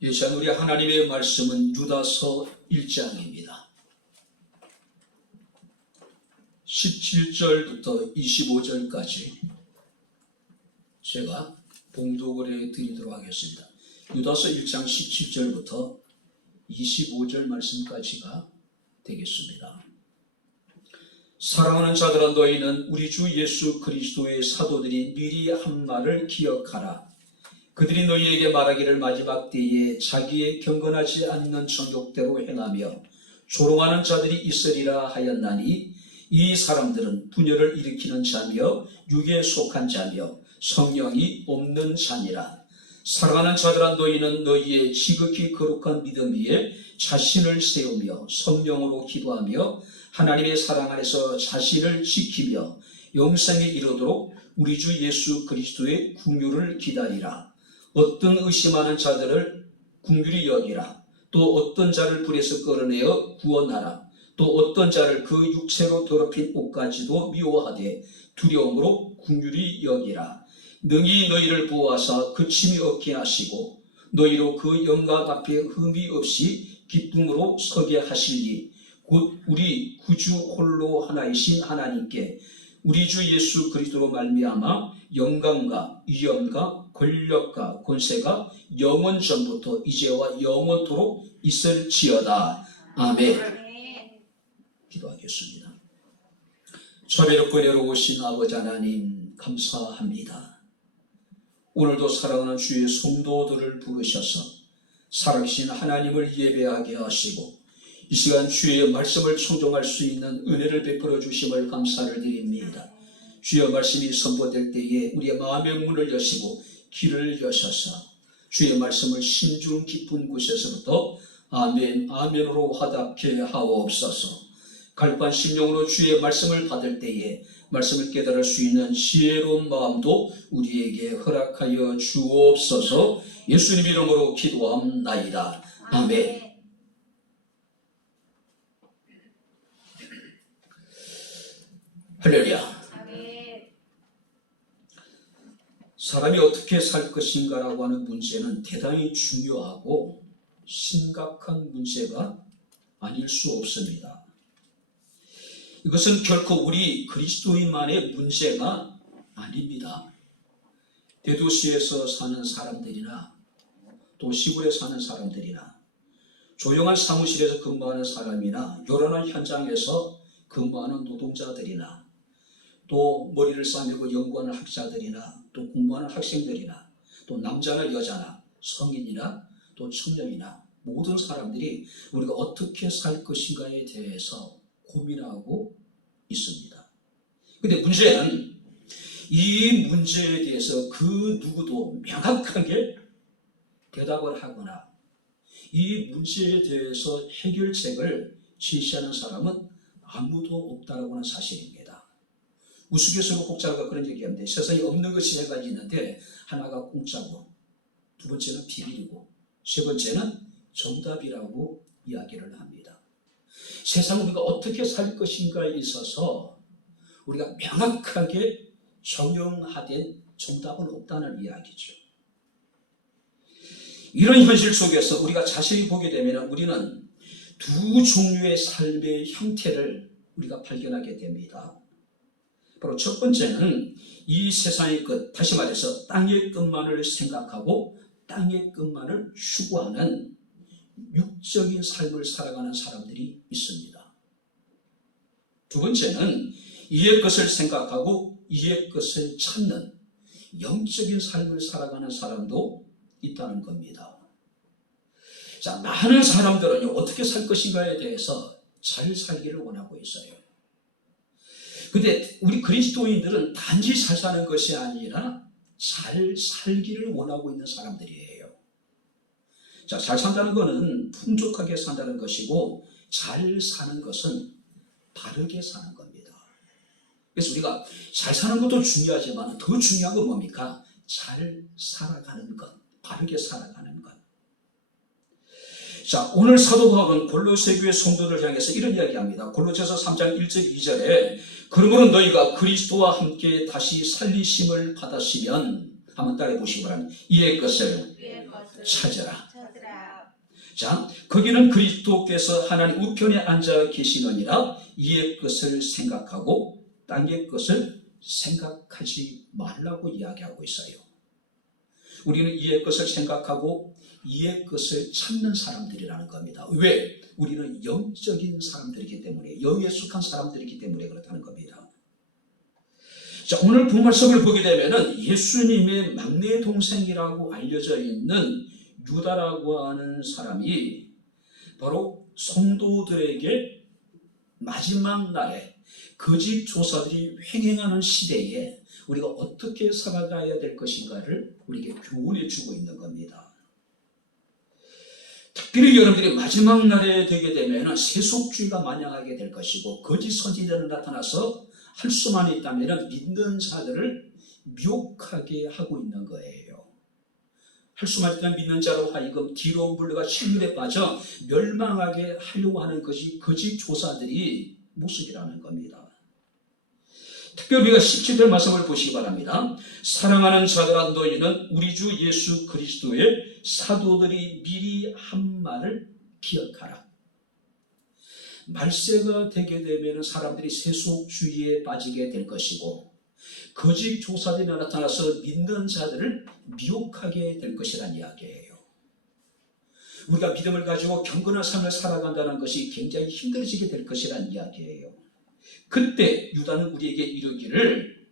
이 시간 우리 하나님의 말씀은 유다서 1장입니다. 17절부터 25절까지 제가 봉독을 해드리도록 하겠습니다. 유다서 1장 17절부터 25절 말씀까지가 되겠습니다. 사랑하는 자들아, 너희는 우리 주 예수 그리스도의 사도들이 미리 한 말을 기억하라. 그들이 너희에게 말하기를 마지막 때에 자기의 경건하지 않는 정욕대로 행하며 조롱하는 자들이 있으리라 하였나니, 이 사람들은 분열을 일으키는 자며 육에 속한 자며 성령이 없는 자니라. 사랑하는 자들아, 너희는 너희의 지극히 거룩한 믿음 위에 자신을 세우며 성령으로 기도하며 하나님의 사랑 안에서 자신을 지키며 영생에 이르도록 우리 주 예수 그리스도의 긍휼을 기다리라. 어떤 의심하는 자들을 긍휼히 여기라. 또 어떤 자를 불에서 끌어내어 구원하라. 또 어떤 자를 그 육체로 더럽힌 옷까지도 미워하되 두려움으로 긍휼히 여기라. 능히 너희를 보호하사 그침이 없게 하시고 너희로 그 영광 앞에 흠이 없이 기쁨으로 서게 하시니, 곧 우리 구주 홀로 하나이신 하나님께 우리 주 예수 그리스도로 말미암아 영광과 위엄과 권력과 권세가 영원 전부터 이제와 영원토록 있을지어다. 아멘. 기도하겠습니다. 자비롭고 은혜로우신 아버지 하나님, 감사합니다. 오늘도 사랑하는 주의 성도들을 부르셔서 살아계신 하나님을 예배하게 하시고 이 시간 주의 말씀을 청종할 수 있는 은혜를 베풀어 주심을 감사를 드립니다. 주의 말씀이 선포될 때에 우리의 마음의 문을 여시고 길을 여셔서 주의 말씀을 심중 깊은 곳에서부터 아멘, 아멘으로 화답케 하옵소서. 갈pan 심령으로 주의 말씀을 받을 때에 말씀을 깨달을 수 있는 지혜로운 마음도 우리에게 허락하여 주옵소서. 예수님 이름으로 기도함나이다. 아멘. 할렐루야. 사람이 어떻게 살 것인가라고 하는 문제는 대단히 중요하고 심각한 문제가 아닐 수 없습니다. 이것은 결코 우리 그리스도인만의 문제가 아닙니다. 대도시에서 사는 사람들이나 또 시골에 사는 사람들이나 조용한 사무실에서 근무하는 사람이나 요란한 현장에서 근무하는 노동자들이나 또 머리를 싸매고 연구하는 학자들이나 또 공부하는 학생들이나 또 남자나 여자나 성인이나 또 청년이나 모든 사람들이 우리가 어떻게 살 것인가에 대해서 고민하고 있습니다. 근데 문제는 이 문제에 대해서 그 누구도 명확하게 대답을 하거나 이 문제에 대해서 해결책을 제시하는 사람은 아무도 없다라고 하는 사실입니다. 우스갯소리로 혹자가 그런 얘기하는데, 세상에 없는 것이 세 가지 있는데 하나가 공짜고 두 번째는 비밀이고 세 번째는 정답이라고 이야기를 합니다. 세상을 우리가 어떻게 살 것인가에 있어서 우리가 명확하게 정형화된 정답은 없다는 이야기죠. 이런 현실 속에서 우리가 자세히 보게 되면 우리는 두 종류의 삶의 형태를 우리가 발견하게 됩니다. 바로 첫 번째는 이 세상의 것, 다시 말해서 땅의 것만을 생각하고 땅의 것만을 추구하는 육적인 삶을 살아가는 사람들이 있습니다. 두 번째는 이의 것을 생각하고 이의 것을 찾는 영적인 삶을 살아가는 사람도 있다는 겁니다. 자, 많은 사람들은요, 어떻게 살 것인가에 대해서 잘 살기를 원하고 있어요. 근데 우리 그리스도인들은 단지 잘 사는 것이 아니라 잘 살기를 원하고 있는 사람들이에요. 자, 잘 산다는 것은 풍족하게 산다는 것이고, 잘 사는 것은 바르게 사는 겁니다. 그래서 우리가 잘 사는 것도 중요하지만 더 중요한 건 뭡니까? 잘 살아가는 것, 바르게 살아가는 것. 자, 오늘 사도 바울은 골로새 교회 성도들 향해서 이런 이야기합니다. 골로새서 3장 1절 2절에 그러므로 너희가 그리스도와 함께 다시 살리심을 받았으면, 한번 따라해 보시기 바랍니다. 이의 것을 찾아라. 자, 거기는 그리스도께서 하나님 우편에 앉아 계시느니라 이의 것을 생각하고 땅의 것을 생각하지 말라고 이야기하고 있어요. 우리는 이의 것을 생각하고 이의 것을 찾는 사람들이라는 겁니다. 왜? 우리는 영적인 사람들이기 때문에, 영에 속한 사람들이기 때문에 그렇다는 겁니다. 자, 오늘 본 말씀을 보게 되면은 예수님의 막내 동생이라고 알려져 있는 유다라고 하는 사람이 바로 성도들에게 마지막 날에 거짓 조사들이 횡행하는 시대에 우리가 어떻게 살아가야 될 것인가를 우리에게 교훈해 주고 있는 겁니다. 특별히 여러분들이 마지막 날에 되게 되면 세속주의가 만연하게 될 것이고 거짓 선지자들이 나타나서 할 수만 있다면 믿는 자들을 미혹하게 하고 있는 거예요. 할 수만 있다면 믿는 자로 하여금 뒤로 물러가 실물에 빠져 멸망하게 하려고 하는 것이 거짓 조사들이 모습이라는 겁니다. 특별히 우리가 17절 말씀을 보시기 바랍니다. 사랑하는 자들아 너희는 우리 주 예수 그리스도의 사도들이 미리 한 말을 기억하라. 말세가 되게 되면 사람들이 세속주의에 빠지게 될 것이고 거짓 조사들이 나타나서 믿는 자들을 미혹하게 될 것이란 이야기예요. 우리가 믿음을 가지고 경건한 삶을 살아간다는 것이 굉장히 힘들어지게 될 것이란 이야기예요. 그때 유다는 우리에게 이르기를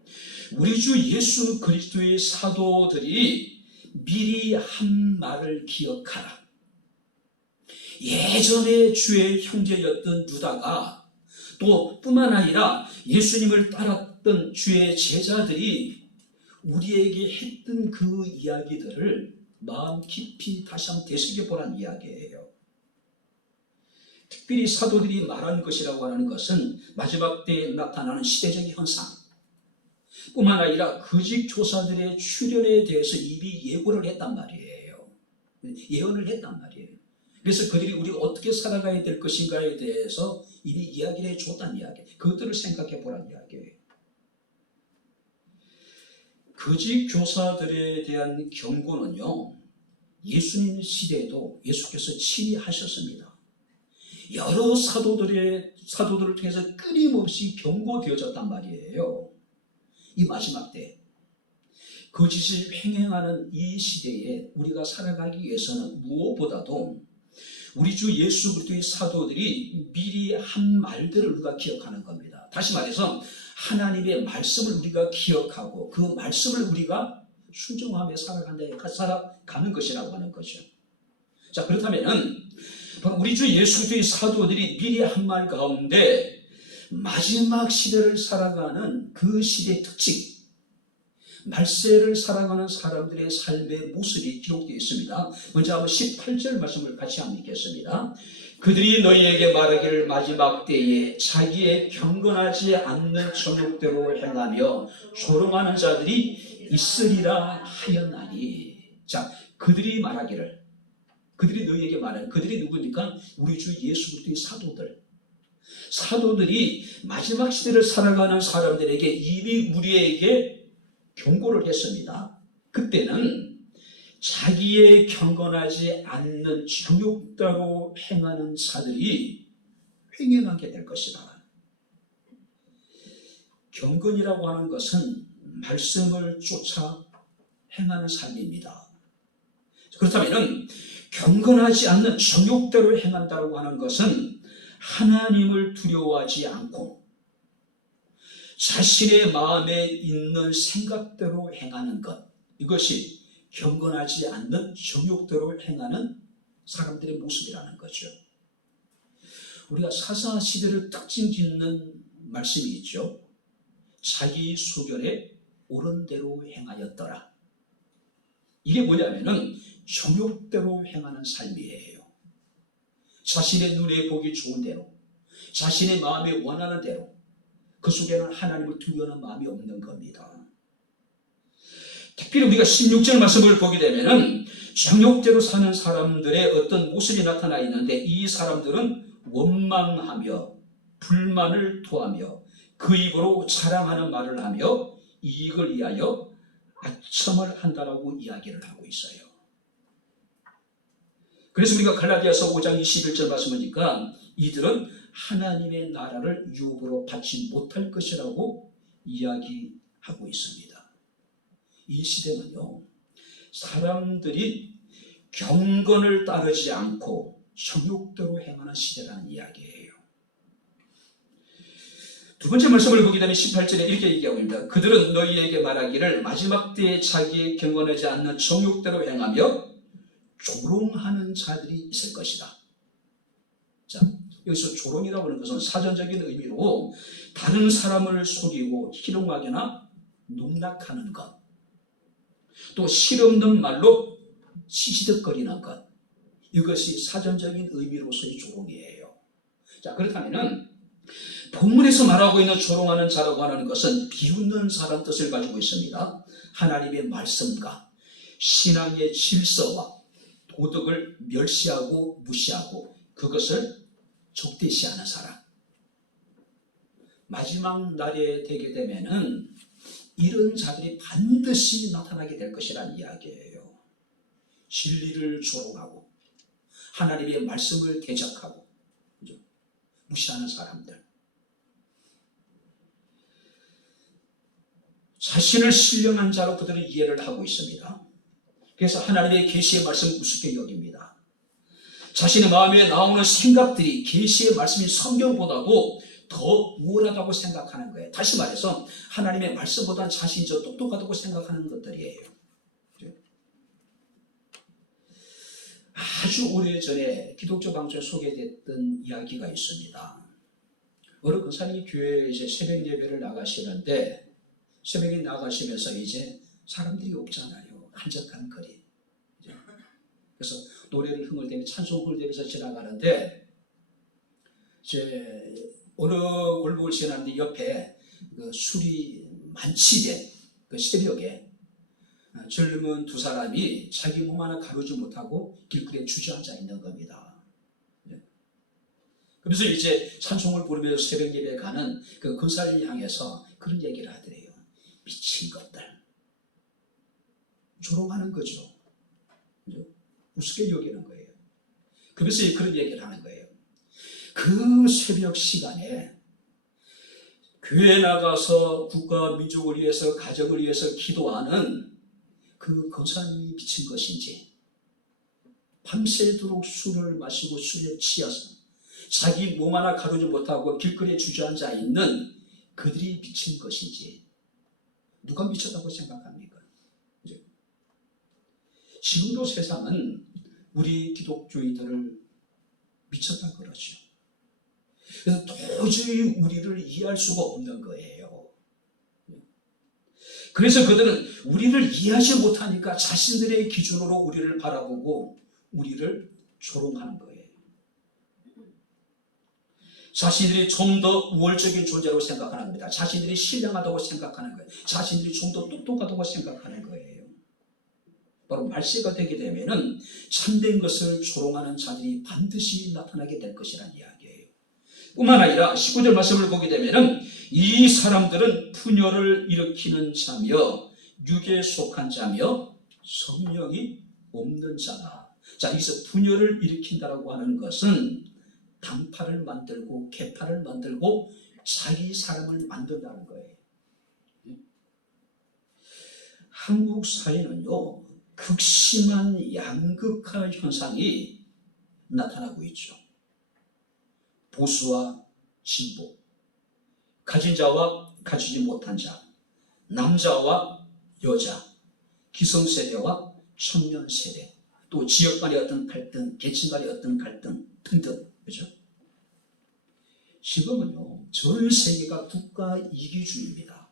우리 주 예수 그리스도의 사도들이 미리 한 말을 기억하라. 예전에 주의 형제였던 유다가 또 뿐만 아니라 예수님을 따랐던 주의 제자들이 우리에게 했던 그 이야기들을 마음 깊이 다시 한번 되새겨보라는 이야기예요. 특별히 사도들이 말한 것이라고 하는 것은 마지막 때에 나타나는 시대적인 현상 뿐만 아니라 거짓 조사들의 출현에 대해서 이미 예고를 했단 말이에요. 예언을 했단 말이에요. 그래서 그들이 우리가 어떻게 살아가야 될 것인가에 대해서 이미 이야기를 해줬다는 이야기, 그것들을 생각해 보라는 이야기예요. 거짓 교사들에 대한 경고는요, 예수님 시대에도 예수께서 친히 하셨습니다. 여러 사도들을 통해서 끊임없이 경고되어졌단 말이에요. 이 마지막 때 거짓을 횡행하는 이 시대에 우리가 살아가기 위해서는 무엇보다도 우리 주 예수 그리스도의 사도들이 미리 한 말들을 우리가 기억하는 겁니다. 다시 말해서 하나님의 말씀을 우리가 기억하고 그 말씀을 우리가 순종하며 살아가는 것이라고 하는 거죠. 자, 그렇다면은 바로 우리 주 예수 그리스도의 사도들이 미리 한 말 가운데 마지막 시대를 살아가는 그 시대의 특징, 말세를 살아가는 사람들의 삶의 모습이 기록되어 있습니다. 먼저 한번 18절 말씀을 같이 한번 읽겠습니다. 그들이 너희에게 말하기를 마지막 때에 자기의 경건하지 않는 정욕대로 행하며 조롱하는 자들이 있으리라 하였나니. 자, 그들이 말하기를, 그들이 너희에게 말하는, 그들이 누구니까? 우리 주 예수 그리스도의 사도들이 마지막 시대를 살아가는 사람들에게 이미 우리에게 경고를 했습니다. 그때는 자기의 경건하지 않는 정욕대로 행하는 자들이 횡행하게 될 것이다. 경건이라고 하는 것은 말씀을 쫓아 행하는 삶입니다. 그렇다면 경건하지 않는 정욕대로 행한다고 하는 것은 하나님을 두려워하지 않고 자신의 마음에 있는 생각대로 행하는 것, 이것이 경건하지 않는 정욕대로 행하는 사람들의 모습이라는 거죠. 우리가 사사시대를 특징 짓는 말씀이 있죠. 자기 소견에 옳은 대로 행하였더라. 이게 뭐냐면은 정욕대로 행하는 삶이에요. 자신의 눈에 보기 좋은 대로, 자신의 마음에 원하는 대로, 그 속에는 하나님을 두려워하는 마음이 없는 겁니다. 특별히 우리가 16절 말씀을 보게 되면은 정욕대로 사는 사람들의 어떤 모습이 나타나 있는데, 이 사람들은 원망하며 불만을 토하며 그 입으로 자랑하는 말을 하며 이익을 위하여 아첨을 한다라고 이야기를 하고 있어요. 그래서 우리가 갈라디아서 5장 21절 말씀하니까 이들은 하나님의 나라를 유업으로 받지 못할 것이라고 이야기하고 있습니다. 이 시대는요, 사람들이 경건을 따르지 않고 정욕대로 행하는 시대라는 이야기예요. 두 번째 말씀을 보게 되면 18절에 이렇게 얘기하고 있습니다. 그들은 너희에게 말하기를 마지막 때에 자기의 경건하지 않는 정욕대로 행하며 조롱하는 자들이 있을 것이다. 자, 여기서 조롱이라고 하는 것은 사전적인 의미로 다른 사람을 속이고 희롱하거나 농락하는 것, 또 실없는 말로 시시덕거리는 것, 이것이 사전적인 의미로서의 조롱이에요. 자, 그렇다면은 본문에서 말하고 있는 조롱하는 자라고 하는 것은 비웃는 사람 뜻을 가지고 있습니다. 하나님의 말씀과 신앙의 질서와 도덕을 멸시하고 무시하고 그것을 적대시하는 사람. 마지막 날에 되게 되면은 이런 자들이 반드시 나타나게 될 것이라는 이야기예요. 진리를 조롱하고 하나님의 말씀을 대적하고 무시하는 사람들. 자신을 신령한 자로 그들은 이해를 하고 있습니다. 그래서 하나님의 계시의 말씀을 우습게 여깁니다. 자신의 마음에 나오는 생각들이 계시의 말씀인 성경보다도 더 우월하다고 생각하는 거예요. 다시 말해서 하나님의 말씀보다 자신이 더 똑똑하다고 생각하는 것들이에요. 아주 오래전에 기독교 방송에 소개됐던 이야기가 있습니다. 어느 권사님이 교회에 이제 새벽 예배를 나가시는데 새벽에 나가시면서 이제 사람들이 없잖아요. 한적한 거리. 그래서 노래를 흥얼대며 찬송 흥얼대면서 지나가는데 이제 어느 골목을 지나는데 옆에 그 술이 만취된 그 새벽에 젊은 두 사람이 자기 몸 하나 가루지 못하고 길거리에 주저앉아 있는 겁니다. 그래서 이제 찬송을 부르면서 새벽 예배에 가는 그 권사님을 향해서 그런 얘기를 하더래요. 미친 것들. 조롱하는 거죠. 우습게 여기는 거예요. 그래서 그런 얘기를 하는 거예요. 그 새벽 시간에 교회에 나가서 국가 민족을 위해서 가정을 위해서 기도하는 그 권사님이 미친 것인지 밤새도록 술을 마시고 술에 취해서 자기 몸 하나 가루지 못하고 길거리에 주저앉아 있는 그들이 미친 것인지 누가 미쳤다고 생각합니까? 지금도 세상은 우리 기독교인들을 미쳤다 그러죠. 그래서 도저히 우리를 이해할 수가 없는 거예요. 그래서 그들은 우리를 이해하지 못하니까 자신들의 기준으로 우리를 바라보고 우리를 조롱하는 거예요. 자신들이 좀 더 우월적인 존재로 생각하는 겁니다. 자신들이 신령하다고 생각하는 거예요. 자신들이 좀 더 똑똑하다고 생각하는 거예요. 바로 말세가 되게 되면은 참된 것을 조롱하는 자들이 반드시 나타나게 될 것이라는 이야기예요. 뿐만 아니라 19절 말씀을 보게 되면은 이 사람들은 분열을 일으키는 자며 육에 속한 자며 성령이 없는 자다. 자, 여기서 분열을 일으킨다라고 하는 것은 당파를 만들고 개파를 만들고 자기 사람을 만든다는 거예요. 한국 사회는요, 극심한 양극화 현상이 나타나고 있죠. 보수와 진보, 가진 자와 가지지 못한 자, 남자와 여자, 기성세대와 청년세대, 또 지역 간의 어떤 갈등, 계층 간의 어떤 갈등 등등. 그죠? 지금은요, 전 세계가 국가 이기주의입니다.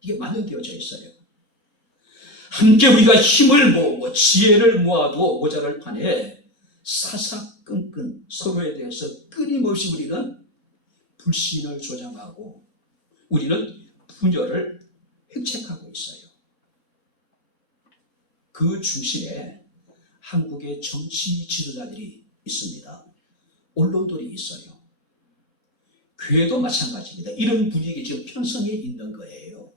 이게 만연되어져 있어요. 함께 우리가 힘을 모으고 지혜를 모아도 모자랄 판에 사사건건 서로에 대해서 끊임없이 우리는 불신을 조장하고 우리는 분열을 획책하고 있어요. 그 중심에 한국의 정치 지도자들이 있습니다. 언론들이 있어요. 교회도 마찬가지입니다. 이런 분위기 지금 편성해 있는 거예요.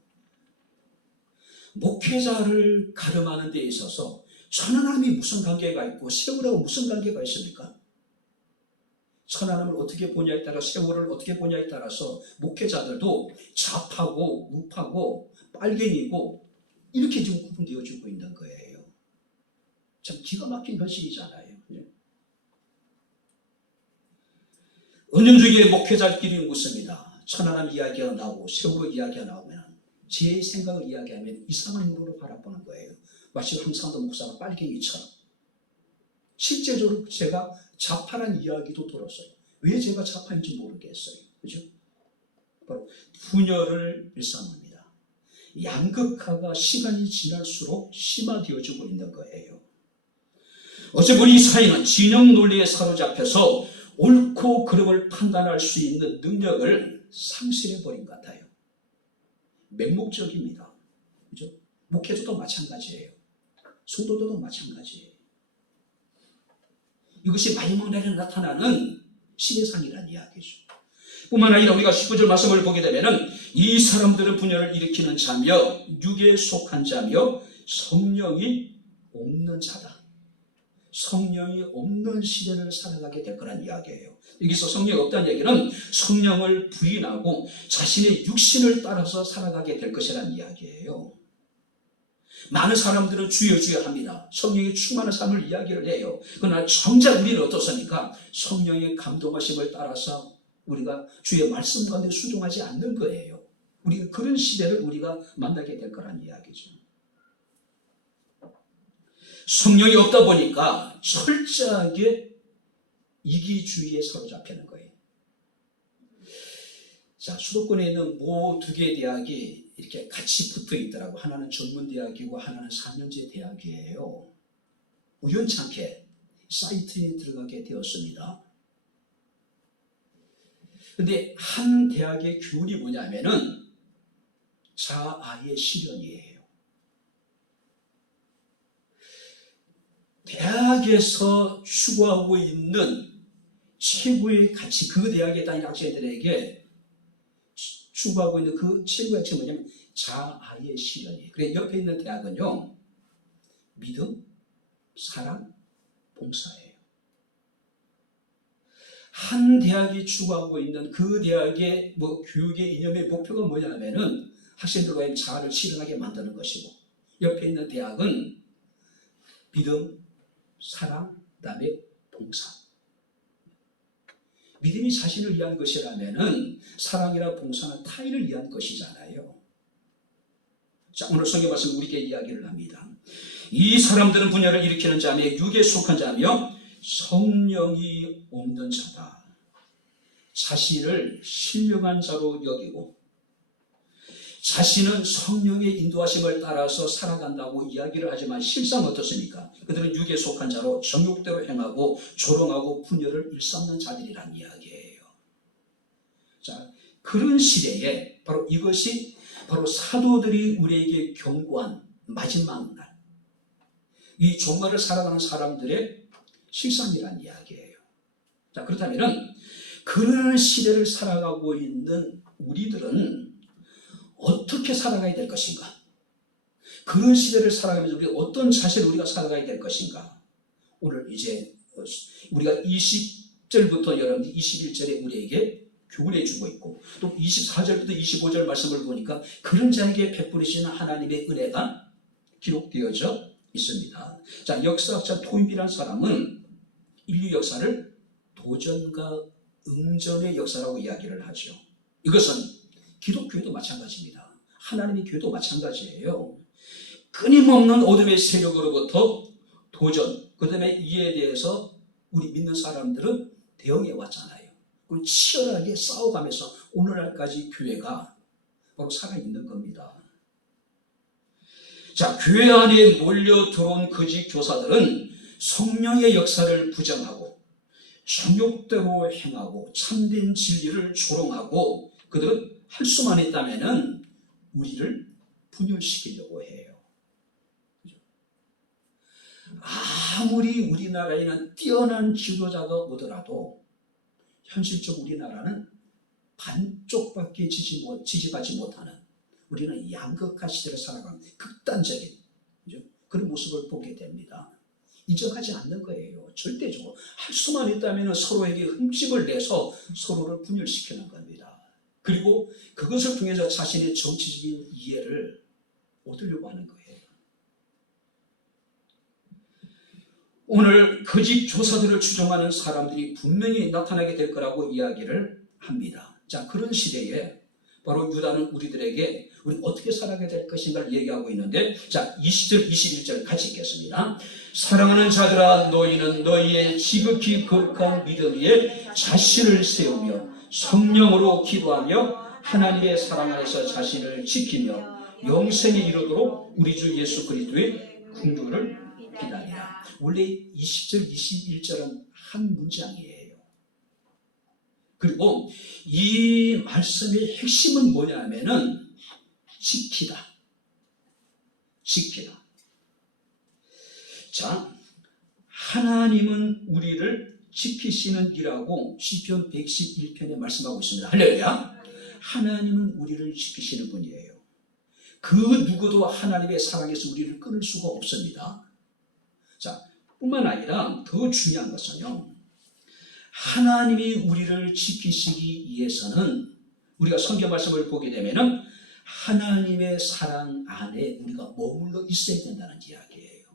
목회자를 가름하는 데 있어서 천하람이 무슨 관계가 있고 세월하고 무슨 관계가 있습니까? 천하람을 어떻게 보냐에 따라 세월을 어떻게 보냐에 따라서 목회자들도 좌파고 우파고 빨갱이고 이렇게 지금 구분되어지고 있는 거예요. 참 기가 막힌 현실이잖아요. 은연중에 목회자끼리 묻습니다. 천하람 이야기가 나오고 세월 이야기가 나오면 제 생각을 이야기하면 이상한 눈으로 바라보는 거예요. 마치 황상도 목사가 빨갱이처럼. 실제적으로 제가 좌파란 이야기도 들었어요. 왜 제가 좌파인지 모르겠어요. 그죠? 바로 분열을 일삼습니다. 양극화가 시간이 지날수록 심화되어지고 있는 거예요. 어째 우리 사회는 진영 논리에 사로잡혀서 옳고 그름을 판단할 수 있는 능력을 상실해버린 것 같아요. 맹목적입니다. 그죠? 목회자도 마찬가지예요. 성도들도 마찬가지예요. 이것이 마지막 날에 나타나는 시대상이라는 이야기죠. 뿐만 아니라 우리가 19절 말씀을 보게 되면 이 사람들은 분열을 일으키는 자며 육에 속한 자며 성령이 없는 자다. 성령이 없는 시대를 살아가게 될 거란 이야기예요. 여기서 성령이 없다는 얘기는 성령을 부인하고 자신의 육신을 따라서 살아가게 될 것이라는 이야기예요. 많은 사람들은 주여 주여 합니다. 성령의 충만한 삶을 이야기를 해요. 그러나 정작 우리는 어떻습니까? 성령의 감동하심을 따라서 우리가 주의 말씀 가운데 순종하지 않는 거예요. 우리가 그런 시대를 우리가 만나게 될 거란 이야기죠. 성령이 없다 보니까 철저하게 이기주의에 사로잡히는 거예요. 자, 수도권에 있는 모 두 개의 대학이 이렇게 같이 붙어 있더라고. 하나는 전문대학이고 하나는 4년제 대학이에요. 우연찮게 사이트에 들어가게 되었습니다. 근데 한 대학의 교훈이 뭐냐면은 자아의 실현이에요. 대학에서 추구하고 있는 최고의 가치, 그 대학에 다니는 학생들에게 추구하고 있는 그 최고의 가치가 뭐냐면 자아의 실현이에요. 그래 옆에 있는 대학은요, 믿음, 사랑, 봉사예요. 한 대학이 추구하고 있는 그 대학의 교육의 이념의 목표가 뭐냐면은 학생들과의 자아를 실현하게 만드는 것이고, 옆에 있는 대학은 믿음, 사랑, 그다음에 봉사. 믿음이 자신을 위한 것이라면은 사랑이나 봉사는 타인을 위한 것이잖아요. 자, 오늘 성경 말씀 우리에게 이야기를 합니다. 이 사람들은 분열을 일으키는 자며 육에 속한 자며 성령이 없는 자다. 자신을 신령한 자로 여기고 자신은 성령의 인도하심을 따라서 살아간다고 이야기를 하지만 실상 어떻습니까? 그들은 육에 속한 자로 정욕대로 행하고 조롱하고 분열을 일삼는 자들이란 이야기예요. 자, 그런 시대에 바로 이것이 바로 사도들이 우리에게 경고한 마지막 날, 이 종말을 살아가는 사람들의 실상이란 이야기예요. 자, 그렇다면 그런 시대를 살아가고 있는 우리들은 어떻게 살아가야 될 것인가? 그런 시대를 살아가면서 우리가 어떤 자세로 우리가 살아가야 될 것인가? 오늘 이제 우리가 20절부터 여러분들 21절에 우리에게 교훈해 주고 있고 또 24절부터 25절 말씀을 보니까 그런 자에게 베풀으시는 하나님의 은혜가 기록되어져 있습니다. 자, 역사학자 토인비라는 사람은 인류 역사를 도전과 응전의 역사라고 이야기를 하죠. 이것은 기독교도 마찬가지입니다. 하나님의 교회도 마찬가지예요. 끊임없는 어둠의 세력으로부터 도전, 그 다음에 이에 대해서 우리 믿는 사람들은 대응해 왔잖아요. 그리고 치열하게 싸워가면서 오늘날까지 교회가 바로 살아있는 겁니다. 자, 교회 안에 몰려 들어온 거짓 교사들은 성령의 역사를 부정하고 정욕대로 행하고 참된 진리를 조롱하고 그들은 할 수만 있다면은 우리를 분열시키려고 해요. 아무리 우리나라에는 뛰어난 지도자가 오더라도 현실적 우리나라는 반쪽밖에 지지받지 못하는 우리는 양극화 시대를 살아가는 극단적인 그런 모습을 보게 됩니다. 인정하지 않는 거예요. 절대적으로. 할 수만 있다면 서로에게 흠집을 내서 서로를 분열시키는 겁니다. 그리고 그것을 통해서 자신의 정치적인 이해를 얻으려고 하는 거예요. 오늘 거짓 교사들을 추종하는 사람들이 분명히 나타나게 될 거라고 이야기를 합니다. 자, 그런 시대에 바로 유다는 우리들에게 우리 어떻게 살아가게 될 것인가를 얘기하고 있는데, 자, 20절, 21절 같이 읽겠습니다. 사랑하는 자들아, 너희는 너희의 지극히 거룩한 믿음 위에 자신을 세우며 성령으로 기도하며 하나님의 사랑 안에서 자신을 지키며 영생에 이르도록 우리 주 예수 그리스도의 긍휼을 기다리라. 원래 20절, 21절은 한 문장이에요. 그리고 이 말씀의 핵심은 뭐냐면은 지키다. 지키다. 자, 하나님은 우리를 지키시는 이라고 시편 111편에 말씀하고 있습니다. 할렐루야. 하나님은 우리를 지키시는 분이에요. 그 누구도 하나님의 사랑에서 우리를 끊을 수가 없습니다. 자, 뿐만 아니라 더 중요한 것은요, 하나님이 우리를 지키시기 위해서는 우리가 성경 말씀을 보게 되면은 하나님의 사랑 안에 우리가 머물러 있어야 된다는 이야기예요.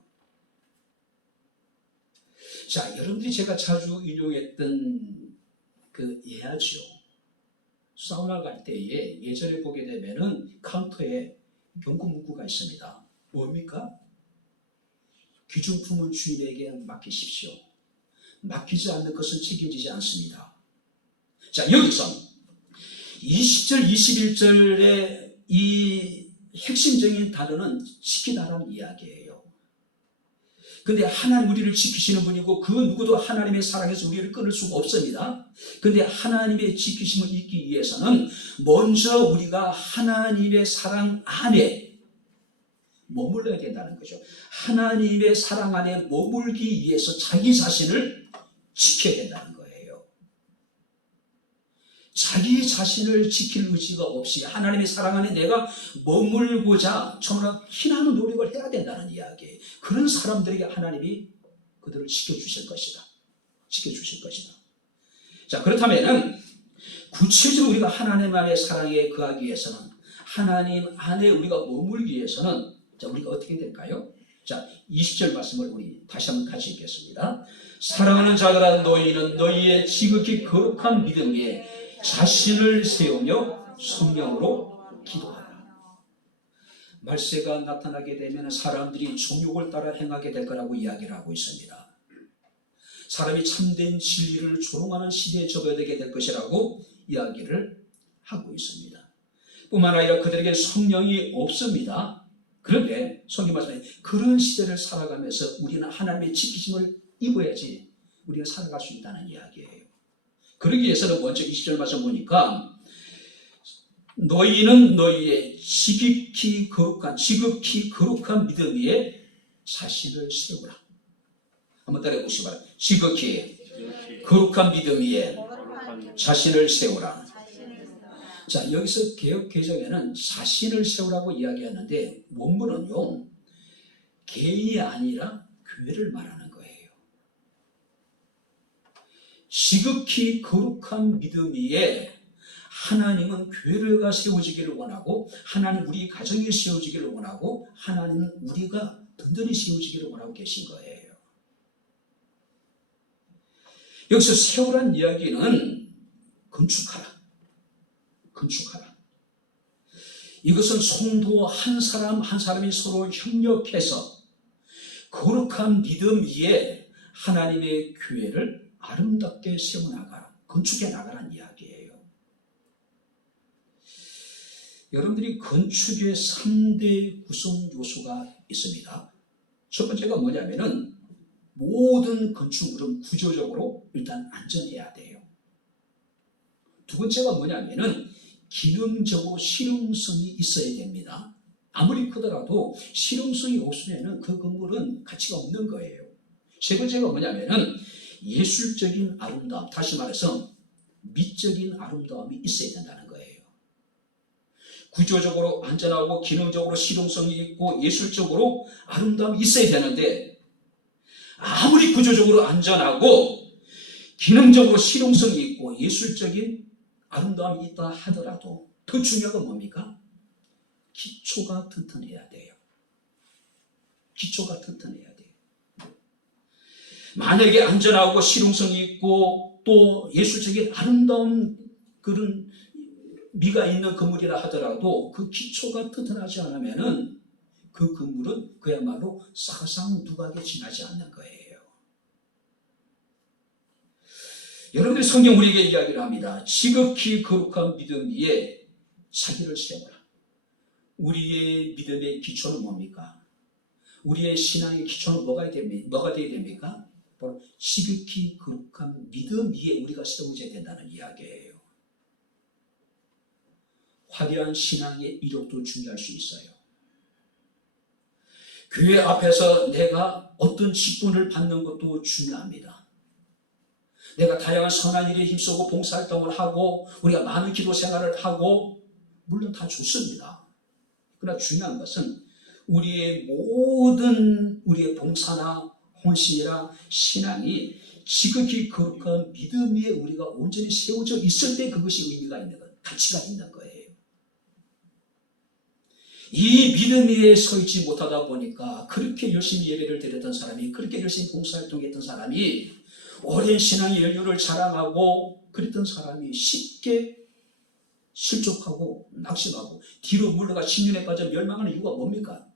자, 여러분들이 제가 자주 인용했던 그 예하죠. 사우나 갈 때에 예전에 보게 되면은 카운터에 경고 문구가 있습니다. 뭡니까? 귀중품은 주인에게 맡기십시오. 맡기지 않는 것은 책임지지 않습니다. 자, 여기서 20절, 21절의 이 핵심적인 단어는 지키다라는 이야기예요. 근데 하나님 우리를 지키시는 분이고 그 누구도 하나님의 사랑에서 우리를 끊을 수가 없습니다. 근데 하나님의 지키심을 잊기 위해서는 먼저 우리가 하나님의 사랑 안에 머물러야 된다는 거죠. 하나님의 사랑 안에 머물기 위해서 자기 자신을 지켜야 된다는 거예요. 자기 자신을 지킬 의지가 없이 하나님의 사랑 안에 내가 머물고자 정말 희나는 노력을 해야 된다는 이야기예요. 그런 사람들에게 하나님이 그들을 지켜주실 것이다. 지켜주실 것이다. 자, 그렇다면 구체적으로 우리가 하나님 안의 사랑에 거하기 위해서는, 하나님 안에 우리가 머물기 위해서는, 자, 우리가 어떻게 될까요? 자, 20절 말씀을 우리 다시 한번 같이 읽겠습니다. 사랑하는 자들아, 너희는 너희의 지극히 거룩한 믿음 위에 자신을 세우며 성령으로 기도하라. 말세가 나타나게 되면 사람들이 정욕을 따라 행하게 될 거라고 이야기를 하고 있습니다. 사람이 참된 진리를 조롱하는 시대에 접어들게 될 것이라고 이야기를 하고 있습니다. 뿐만 아니라 그들에게 성령이 없습니다. 그런데 성경 말씀에 그런 시대를 살아가면서 우리는 하나님의 지키심을 입어야지 우리가 살아갈 수 있다는 이야기예요. 그러기 위해서는 먼저 20절 말씀 보니까 너희는 너희의 지극히 거룩한 믿음 위에 자신을 세우라. 한번 따라해 보시기 바랍니다. 지극히 거룩한 믿음 위에 자신을 세우라. 자, 여기서 개역 개정에는 자신을 세우라고 이야기하는데 원문은요, 개인이 아니라 교회를 말하는 거예요. 지극히 거룩한 믿음 위에 하나님은 교회가 세워지기를 원하고, 하나님 우리 가정이 세워지기를 원하고, 하나님은 우리가 든든히 세워지기를 원하고 계신 거예요. 여기서 세우란 이야기는 건축하라. 이것은 성도 한 사람 한 사람이 서로 협력해서 거룩한 믿음 위에 하나님의 교회를 아름답게 세워나가라, 건축해 나가라는 이야기예요. 여러분들이 건축의 3대 구성 요소가 있습니다. 첫 번째가 뭐냐면은 모든 건축물은 구조적으로 일단 안전해야 돼요. 두 번째가 뭐냐면은 기능적으로 실용성이 있어야 됩니다. 아무리 크더라도 실용성이 없으면 그 건물은 가치가 없는 거예요. 세 번째가 뭐냐면은 예술적인 아름다움, 다시 말해서 미적인 아름다움이 있어야 된다는 거예요. 구조적으로 안전하고 기능적으로 실용성이 있고 예술적으로 아름다움이 있어야 되는데, 아무리 구조적으로 안전하고 기능적으로 실용성이 있고 예술적인 아름다움이 있다 하더라도 더 중요한 건 뭡니까? 기초가 튼튼해야 돼요. 기초가 튼튼해야 돼요. 만약에 안전하고 실용성이 있고 또 예술적인 아름다운 그런 미가 있는 건물이라 하더라도 그 기초가 튼튼하지 않으면은 그 건물은 그야말로 사상누각에 지나지 않는 거예요. 여러분들이 성경 우리에게 이야기를 합니다. 지극히 거룩한 믿음 위에 자기를 세워라. 우리의 믿음의 기초는 뭡니까? 우리의 신앙의 기초는 뭐가 되어야 됩니까? 바로 지극히 거룩한 믿음 위에 우리가 세워져야 된다는 이야기예요. 화려한 신앙의 이력도 중요할 수 있어요. 교회 앞에서 내가 어떤 직분을 받는 것도 중요합니다. 내가 다양한 선한 일에 힘쓰고 봉사활동을 하고 우리가 많은 기도 생활을 하고 물론 다 좋습니다. 그러나 중요한 것은 우리의 모든 우리의 봉사나 헌신이나 신앙이 지극히 거룩한 믿음 위에 우리가 온전히 세워져 있을 때 그것이 의미가 있는 것, 가치가 있는 거예요. 이 믿음 위에 서 있지 못하다 보니까 그렇게 열심히 예배를 드렸던 사람이, 그렇게 열심히 봉사활동했던 사람이, 오랜 신앙의 연륜을 자랑하고 그랬던 사람이 쉽게 실족하고 낙심하고 뒤로 물러가 신륜에 빠져 멸망하는 이유가 뭡니까?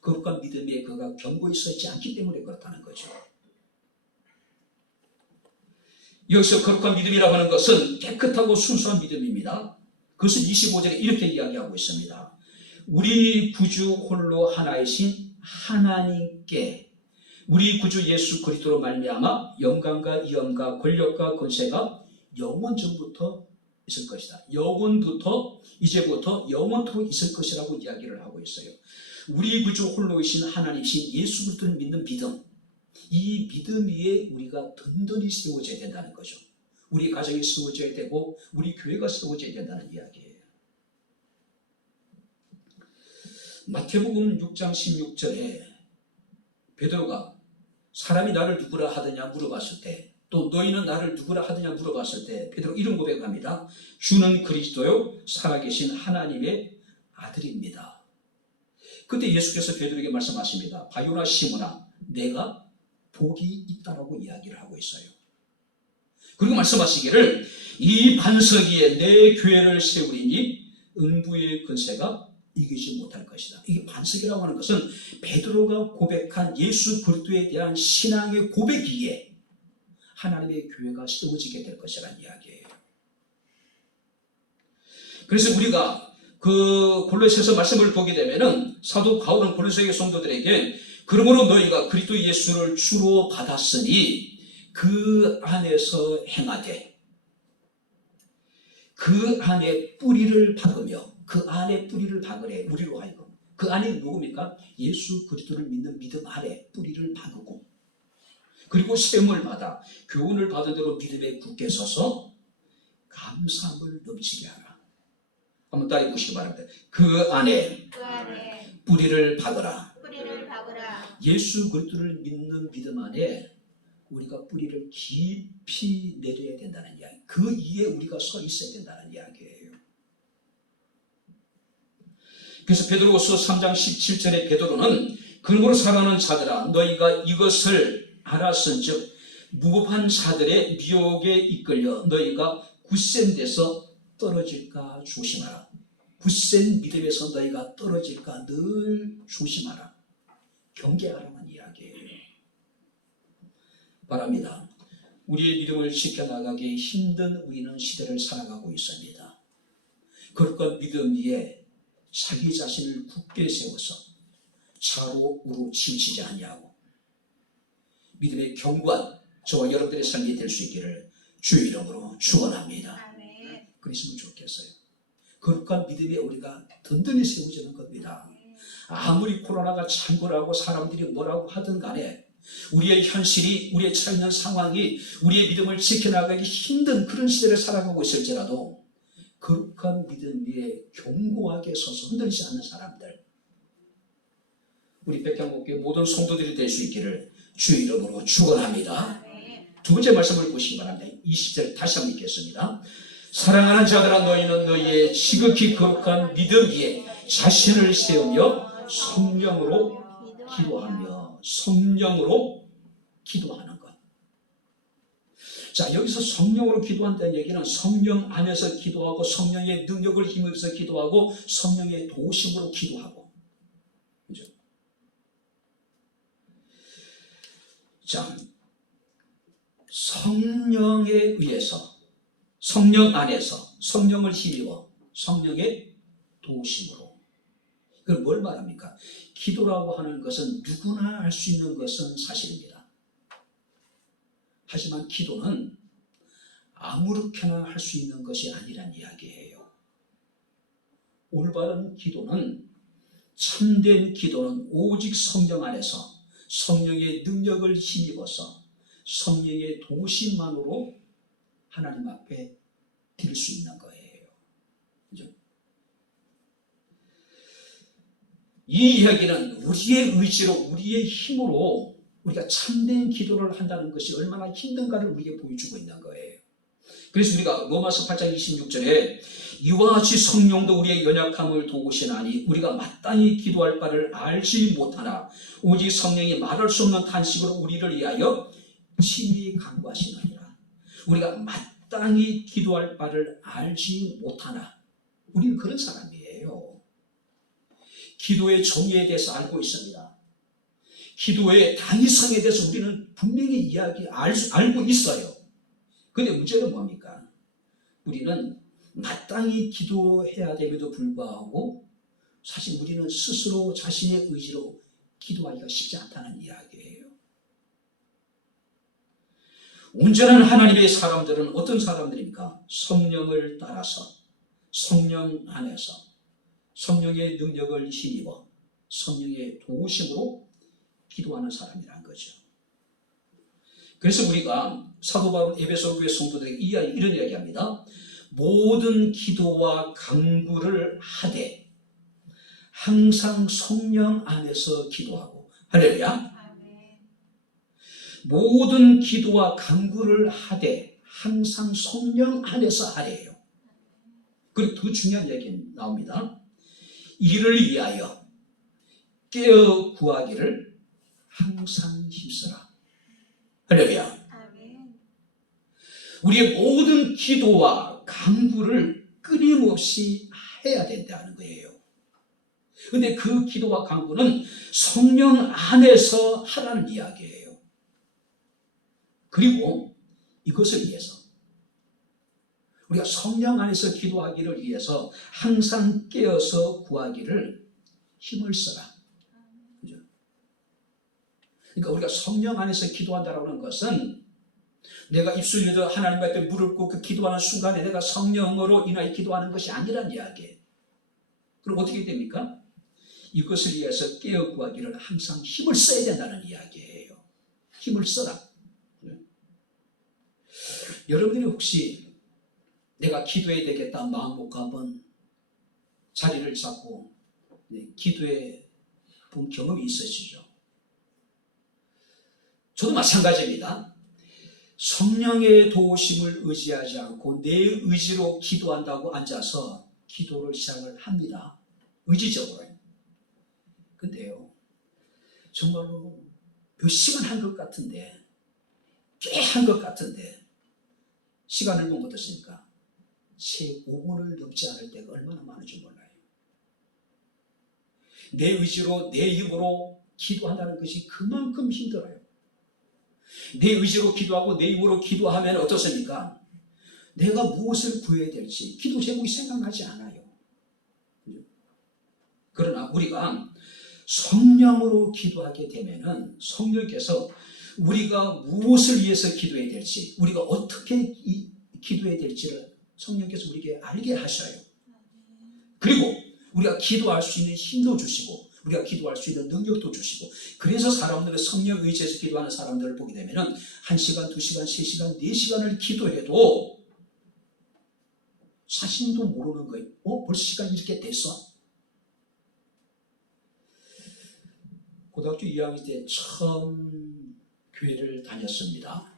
거룩한 믿음에 그가 견고히 서 있지 않기 때문에 그렇다는 거죠. 여기서 거룩한 믿음이라고 하는 것은 깨끗하고 순수한 믿음입니다. 그것은 25절에 이렇게 이야기하고 있습니다. 우리 구주 홀로 하나이신 하나님께 우리 구주 예수 그리스도로 말미암아 영광과 위엄과 권력과 권세가 영원 전부터 있을 것이다. 영원부터 이제부터 영원토록 있을 것이라고 이야기를 하고 있어요. 우리 구주 홀로이신 하나님이신 예수 그리스도를 믿는 믿음, 이 믿음 위에 우리가 든든히 세워져야 된다는 거죠. 우리 가정이 세워져야 되고 우리 교회가 세워져야 된다는 이야기예요. 마태복음 6장 16절에 베드로가 사람이 나를 누구라 하느냐 물어봤을 때, 또 너희는 나를 누구라 하느냐 물어봤을 때 베드로 이런 고백합니다. 주는 그리스도요 살아계신 하나님의 아들입니다. 그때 예수께서 베드로에게 말씀하십니다. 바요나 시몬아, 내가 복이 있다라고 이야기를 하고 있어요. 그리고 말씀하시기를 이 반석 위에 내 교회를 세우리니 음부의 권세가 이기지 못할 것이다. 이게 반석이라고 하는 것은 베드로가 고백한 예수 그리스도에 대한 신앙의 고백이기에 하나님의 교회가 세워지게 될 것이라는 이야기예요. 그래서 우리가 그 골로새서 말씀을 보게 되면은 사도 바울은 골로새 성도들에게 그러므로 너희가 그리스도 예수를 주로 받았으니 그 안에서 행하되 그 안에 뿌리를 박으며, 그 안에 뿌리를 박으래. 우리로 하여금 그 안에 누굽니까? 예수 그리스도를 믿는 믿음 안에 뿌리를 박고, 그리고 세움을 받아 교훈을 받은 대로 믿음에 굳게 서서 감사함을 넘치게 하라. 한번 따라해 보시기 바랍니다. 그 안에 뿌리를 박으라. 예수 그리스도를 믿는 믿음 안에 우리가 뿌리를 깊이 내려야 된다는 이야기, 그 위에 우리가 서 있어야 된다는 이야기예요. 그래서 베드로후서 3장 17절에 베드로는 그러므로 사랑하는 자들아 너희가 이것을 알았은즉 무법한 자들의 미혹에 이끌려 너희가 굳센 데서 떨어질까 조심하라. 굳센 믿음에서 너희가 떨어질까 늘 조심하라. 경계하라는 이야기예요. 바랍니다. 우리의 믿음을 지켜나가기 힘든 우리는 시대를 살아가고 있습니다. 그것과 믿음 위에 자기 자신을 굳게 세워서 좌로 우로 치우치지 아니하고 믿음의 견고한 저와 여러분들의 삶이 될 수 있기를 주의 이름으로 축원합니다. 그랬으면 좋겠어요. 거룩한 믿음에 우리가 든든히 세워지는 겁니다. 아무리 코로나가 창궐하고 사람들이 뭐라고 하든 간에 우리의 현실이, 우리의 처해있는 상황이 우리의 믿음을 지켜나가기 힘든 그런 시대를 살아가고 있을지라도 거룩한 믿음 위에 견고하게 서서 흔들리지 않는 사람들, 우리 백향목교회 모든 성도들이 될 수 있기를 주의 이름으로 축원합니다. 두 번째 말씀을 보시기 바랍니다. 20절 다시 한번 읽겠습니다. 사랑하는 자들아, 너희는 너희의 지극히 거룩한 믿음 위에 자신을 세우며 성령으로 기도하며, 성령으로 기도하는 것. 자, 여기서 성령으로 기도한다는 얘기는 성령 안에서 기도하고, 성령의 능력을 힘입어서 기도하고, 성령의 도심으로 기도하고. 그죠? 자, 성령에 의해서, 성령 안에서 성령을 힘입어 성령의 도심으로. 그걸 뭘 말합니까? 기도라고 하는 것은 누구나 할 수 있는 것은 사실입니다. 하지만 기도는 아무렇게나 할 수 있는 것이 아니란 이야기예요. 올바른 기도는, 참된 기도는 오직 성령 안에서 성령의 능력을 힘입어서 성령의 도심만으로 하나님 앞에 드릴 수 있는 거예요. 그죠? 이 이야기는 우리의 의지로, 우리의 힘으로 우리가 참된 기도를 한다는 것이 얼마나 힘든가를 우리에게 보여주고 있는 거예요. 그래서 우리가 로마서 8장 26절에 이와 같이 성령도 우리의 연약함을 도우시나니 우리가 마땅히 기도할 바를 알지 못하나 오직 성령이 말할 수 없는 탄식으로 우리를 위하여 친히 간구하시느니라. 우리가 마땅히 기도할 바를 알지 못하나, 우리는 그런 사람이에요. 기도의 정의에 대해서 알고 있습니다. 기도의 당위성에 대해서 우리는 분명히 알고 있어요. 그런데 문제는 뭡니까? 우리는 마땅히 기도해야 됨에도 불구하고 사실 우리는 스스로 자신의 의지로 기도하기가 쉽지 않다는 이야기예요. 온전한 하나님의 사람들은 어떤 사람들입니까? 성령을 따라서, 성령 안에서 성령의 능력을 힘입어 성령의 도우심으로 기도하는 사람이라는 거죠. 그래서 우리가 사도 바울 에베소 교회 성도들에게 이런 이야기합니다. 모든 기도와 간구를 하되 항상 성령 안에서 기도하고. 할렐루야. 모든 기도와 간구를 하되 항상 성령 안에서 하래요. 그리고 더 중요한 얘기 나옵니다. 이를 위하여 깨어 구하기를 항상 힘쓰라. 할렐루야. 우리의 모든 기도와 간구를 끊임없이 해야 된다는 거예요. 그런데 그 기도와 간구는 성령 안에서 하라는 이야기예요. 그리고 이것을 위해서, 우리가 성령 안에서 기도하기를 위해서 항상 깨어서 구하기를 힘을 써라. 그죠? 그러니까 우리가 성령 안에서 기도한다라고 하는 것은 내가 입술 열어 하나님 앞에 무릎 꿇고 기도하는 순간에 내가 성령으로 인하여 기도하는 것이 아니란 이야기예요. 그럼 어떻게 됩니까? 이것을 위해서 깨어 구하기를 항상 힘을 써야 된다는 이야기예요. 힘을 써라. 여러분들이 혹시 내가 기도해야 되겠다 마음 먹고 한번 자리를 잡고 기도해 본 경험이 있으시죠? 저도 마찬가지입니다. 성령의 도우심을 의지하지 않고 내 의지로 기도한다고 앉아서 기도를 시작을 합니다. 의지적으로. 근데요, 정말로 몇 시간 한 것 같은데, 꽤 한 것 같은데, 시간을 보면 어떻습니까? 채 5분을 넘지 않을 때가 얼마나 많은지 몰라요. 내 의지로, 내 힘으로 기도한다는 것이 그만큼 힘들어요. 내 의지로 기도하고 내 힘으로 기도하면 어떻습니까? 내가 무엇을 구해야 될지 기도 제목이 생각나지 않아요. 그러나 우리가 성령으로 기도하게 되면은 성령께서 우리가 무엇을 위해서 기도해야 될지, 우리가 어떻게 기도해야 될지를 성령께서 우리에게 알게 하셔요. 그리고 우리가 기도할 수 있는 힘도 주시고 우리가 기도할 수 있는 능력도 주시고, 그래서 사람들은 성령 의지에서 기도하는 사람들을 보게 되면은 1시간, 2시간, 3시간, 4시간을 기도해도 자신도 모르는 거예요. 벌써 시간이 이렇게 됐어? 고등학교 2학년 때 처음 교회를 다녔습니다.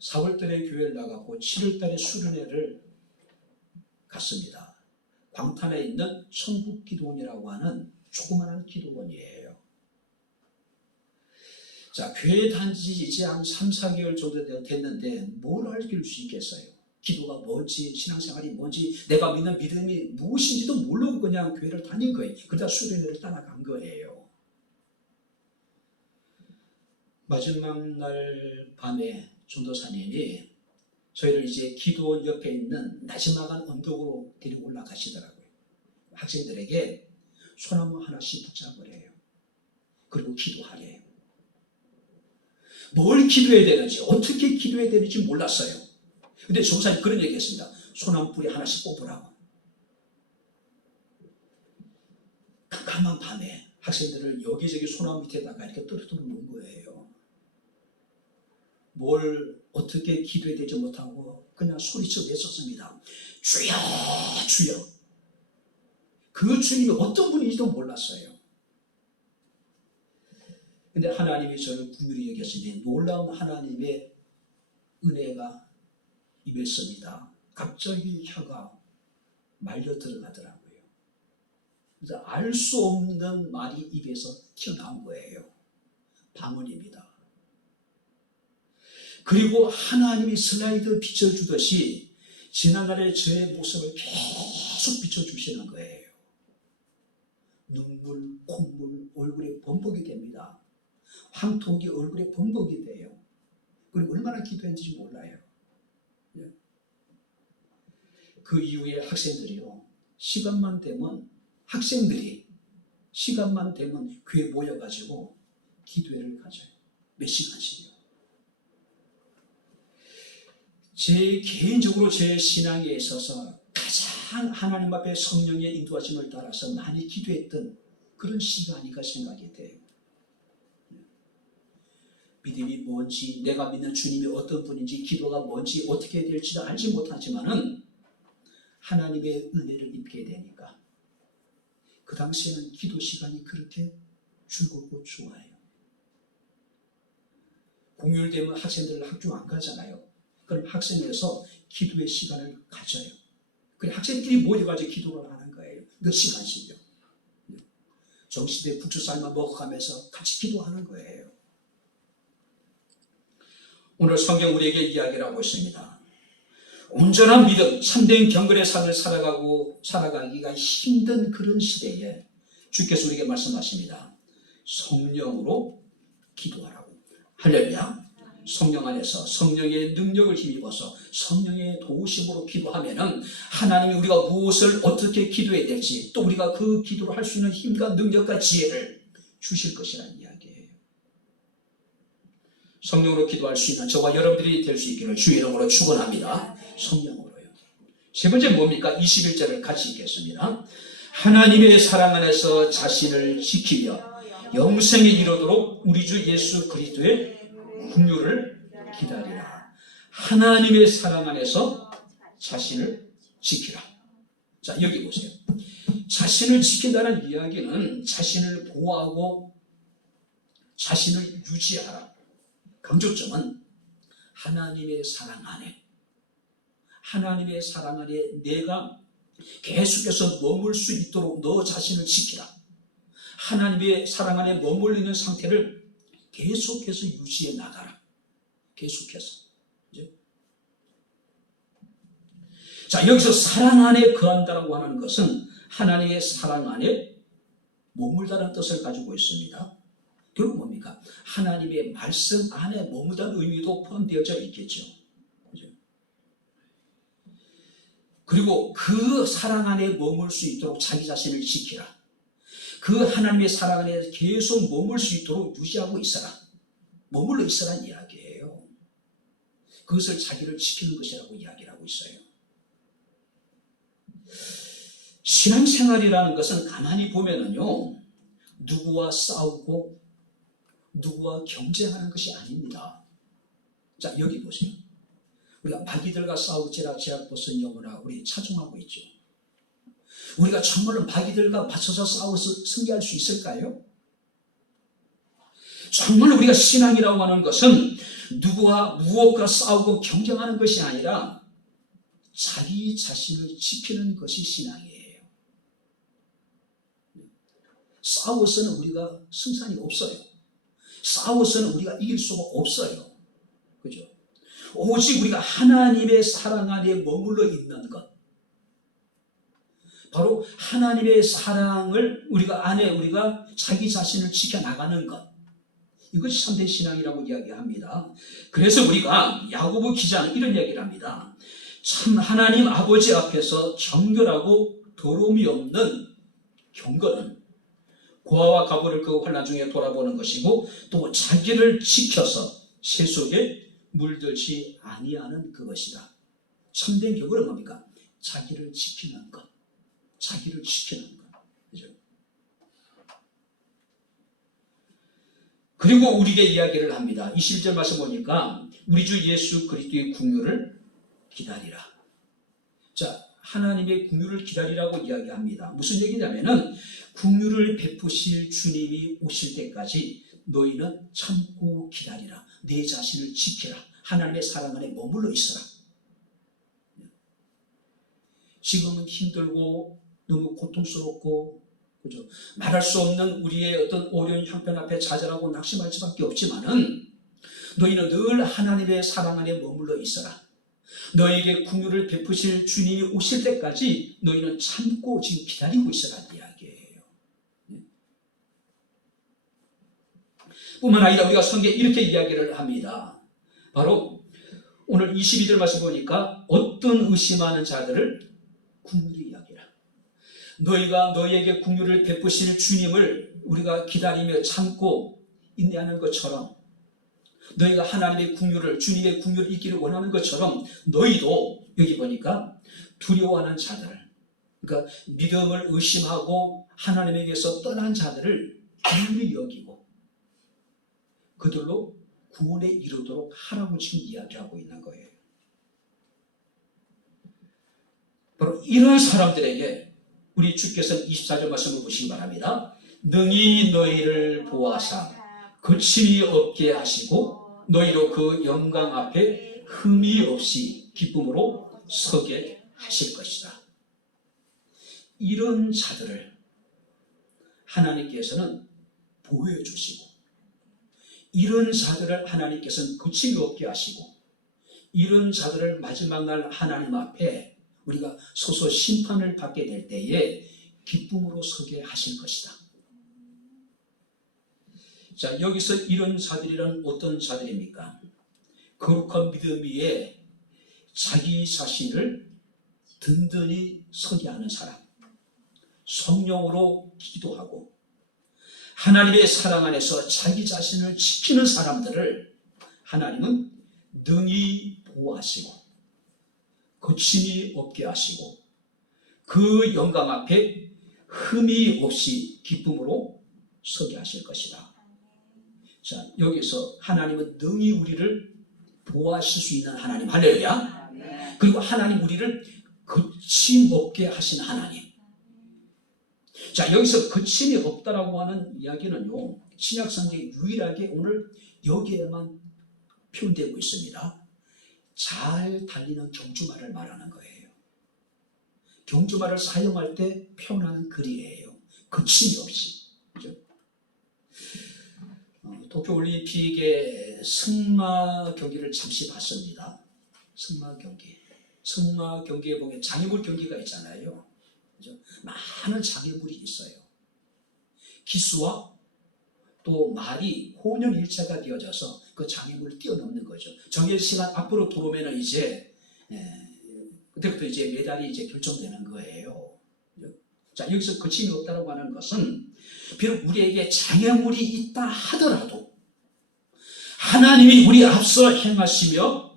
4월달에 교회를 나가고 7월달에 수련회를 갔습니다. 광탄에 있는 천국기도원이라고 하는 조그마한 기도원이에요. 자, 교회 다니지 이제 한 3, 4개월 정도 됐는데 뭘 알길 수 있겠어요? 기도가 뭔지, 신앙생활이 뭔지, 내가 믿는 믿음이 무엇인지도 모르고 그냥 교회를 다닌 거예요. 그러다 수련회를 따라간 거예요. 마지막 날 밤에 전도사님이 저희를 이제 기도원 옆에 있는 나지막한 언덕으로 데리고 올라가시더라고요. 학생들에게 소나무 하나씩 붙잡으래요. 그리고 기도하래요. 뭘 기도해야 되는지, 어떻게 기도해야 되는지 몰랐어요. 근데 전도사님 그런 얘기 했습니다. 소나무 뿌리 하나씩 뽑으라고. 깜깜한 밤에 학생들을 여기저기 소나무 밑에다가 이렇게 떨어뜨려 놓은 거예요. 뭘 어떻게 기도해야 되지 못하고 그냥 소리쳐 냈었습니다. 주여, 주여. 그 주님이 어떤 분인지도 몰랐어요. 근데 하나님이 저를 긍휼히 여겼으니 놀라운 하나님의 은혜가 임했습니다. 갑자기 혀가 말려 들어가더라고요. 그래서 알 수 없는 말이 입에서 튀어나온 거예요. 방언입니다. 그리고 하나님이 슬라이드 비춰주듯이 지난날의 저의 모습을 계속 비춰주시는 거예요. 눈물, 콧물, 얼굴에 범벅이 됩니다. 황토기 얼굴에 범벅이 돼요. 그리고 얼마나 기도했는지 몰라요. 그 이후에 학생들이요, 시간만 되면 학생들이 시간만 되면 교회 모여가지고 기도회를 가져요. 몇 시간씩요. 제 개인적으로 제 신앙에 있어서 가장 하나님 앞에 성령의 인도하심을 따라서 많이 기도했던 그런 시가 아닐까 생각이 돼요. 믿음이 뭔지, 내가 믿는 주님이 어떤 분인지, 기도가 뭔지, 어떻게 해야 될지도 알지 못하지만은 하나님의 은혜를 입게 되니까 그 당시에는 기도 시간이 그렇게 즐겁고 좋아요. 공휴일되면 학생들 학교 안 가잖아요. 그럼 학생에서 기도의 시간을 가져요. 그래 학생들끼리 모여가지고 기도를 하는 거예요. 몇 시간씩요. 정시대 부추살만 먹어가면서 같이 기도하는 거예요. 오늘 성경 우리에게 이야기를 하고 있습니다. 온전한 믿음, 참된 경건의 삶을 살아가기가 힘든 그런 시대에 주께서 우리에게 말씀하십니다. 성령으로 기도하라고. 할렐루야. 성령 안에서 성령의 능력을 힘입어서 성령의 도우심으로 기도하면은 하나님이 우리가 무엇을 어떻게 기도해야 될지, 또 우리가 그 기도를 할 수 있는 힘과 능력과 지혜를 주실 것이라는 이야기예요. 성령으로 기도할 수 있는 저와 여러분들이 될 수 있기를 주의 이름으로 축원합니다. 성령으로요. 세 번째 뭡니까? 21절을 같이 읽겠습니다. 하나님의 사랑 안에서 자신을 지키며 영생에 이르도록 우리 주 예수 그리스도의 긍휼을 기다리라. 하나님의 사랑 안에서 자신을 지키라. 자, 여기 보세요. 자신을 지킨다는 이야기는 자신을 보호하고 자신을 유지하라. 강조점은 하나님의 사랑 안에, 하나님의 사랑 안에 내가 계속해서 머물 수 있도록 너 자신을 지키라. 하나님의 사랑 안에 머물러 있는 상태를 계속해서 유지해 나가라. 계속해서. 자, 여기서 사랑 안에 거한다라고 하는 것은 하나님의 사랑 안에 머물다는 뜻을 가지고 있습니다. 결국 뭡니까? 하나님의 말씀 안에 머물다는 의미도 포함되어져 있겠죠. 그리고 그 사랑 안에 머물 수 있도록 자기 자신을 지키라. 그 하나님의 사랑 안에 계속 머물 수 있도록 유지하고 있어라. 머물러 있으라는 이야기예요. 그것을 자기를 지키는 것이라고 이야기를 하고 있어요. 신앙생활이라는 것은 가만히 보면은요, 누구와 싸우고 누구와 경쟁하는 것이 아닙니다. 자, 여기 보세요. 우리가 마귀들과 싸우지라 제약 벗은 영혼아, 우리 차중하고 있죠. 우리가 정말로 마귀들과 맞서서 싸워서 승리할 수 있을까요? 정말 우리가 신앙이라고 하는 것은 누구와 무엇과 싸우고 경쟁하는 것이 아니라 자기 자신을 지키는 것이 신앙이에요. 싸워서는 우리가 승산이 없어요. 싸워서는 우리가 이길 수가 없어요. 그죠? 오직 우리가 하나님의 사랑 안에 머물러 있는 것, 바로 하나님의 사랑을 우리가 자기 자신을 지켜나가는 것, 이것이 참된 신앙이라고 이야기합니다. 그래서 우리가 야고보 기자는 이런 이야기를 합니다. 참 하나님 아버지 앞에서 정결하고 더러움이 없는 경건은 고아와 가부를 그 환난 중에 돌아보는 것이고, 또 자기를 지켜서 세속에 물들지 아니하는 그것이다. 참된 경건은 뭡니까? 자기를 지키는 것. 자기를 지키는 것. 그죠? 그리고 우리에게 이야기를 합니다. 21절 말씀 보니까 우리 주 예수 그리스도의 긍휼을 기다리라. 자, 하나님의 긍휼을 기다리라고 이야기합니다. 무슨 얘기냐면은 긍휼을 베푸실 주님이 오실 때까지 너희는 참고 기다리라. 내 자신을 지키라. 하나님의 사랑 안에 머물러 있어라. 지금은 힘들고 너무 고통스럽고, 그죠? 말할 수 없는 우리의 어떤 어려운 형편 앞에 좌절하고 낙심할 수밖에 없지만은 너희는 늘 하나님의 사랑 안에 머물러 있어라. 너에게 긍휼을 베푸실 주님이 오실 때까지 너희는 참고 지금 기다리고 있으라는 이야기예요. 뿐만 아니라 우리가 성경에 이렇게 이야기를 합니다. 바로 오늘 22절 말씀 보니까 어떤 의심하는 자들을 긍휼히 여기라. 너희가 너희에게 긍휼을 베푸실 주님을 우리가 기다리며 참고 인내하는 것처럼, 너희가 하나님의 긍휼을, 주님의 긍휼을 잊기를 원하는 것처럼 너희도 여기 보니까 두려워하는 자들, 그러니까 믿음을 의심하고 하나님에게서 떠난 자들을 긍휼히 여기고 그들로 구원에 이르도록 하라고 지금 이야기하고 있는 거예요. 바로 이런 사람들에게 우리 주께서 24절 말씀을 보시기 바랍니다. 능히 너희를 보아사 거침이 없게 하시고 너희로 그 영광 앞에 흠이 없이 기쁨으로 서게 하실 것이다. 이런 자들을 하나님께서는 보호해 주시고, 이런 자들을 하나님께서는 거침이 없게 하시고, 이런 자들을 마지막 날 하나님 앞에 우리가 서서 심판을 받게 될 때에 기쁨으로 서게 하실 것이다. 자, 여기서 이런 자들이란 어떤 자들입니까? 거룩한 믿음 위에 자기 자신을 든든히 서게 하는 사람, 성령으로 기도하고 하나님의 사랑 안에서 자기 자신을 지키는 사람들을 하나님은 능히 보호하시고 거침이 없게 하시고 그 영광 앞에 흠이 없이 기쁨으로 서게 하실 것이다. 자, 여기서 하나님은 능히 우리를 보호하실 수 있는 하나님, 할렐루야. 그리고 하나님 우리를 거침없게 하신 하나님. 자, 여기서 거침이 없다라고 하는 이야기는요, 신약성경에 유일하게 오늘 여기에만 표현되고 있습니다. 잘 달리는 경주마를 말하는 거예요. 경주마를 사용할 때 표현하는 글이에요. 거침이 없이. 그죠? 도쿄올림픽의 승마 경기를 잠시 봤습니다. 승마 경기에 보면 장애물 경기가 있잖아요. 그죠? 많은 장애물이 있어요. 기수와 또 말이 혼연일체가 되어져서 그 장애물을 뛰어넘는 거죠. 정해진 시간 앞으로 들어오면 이제 그때부터 이제 메달이 이제 결정되는 거예요. 자, 여기서 거침이 없다고 하는 것은 비록 우리에게 장애물이 있다 하더라도 하나님이 우리 앞서 행하시며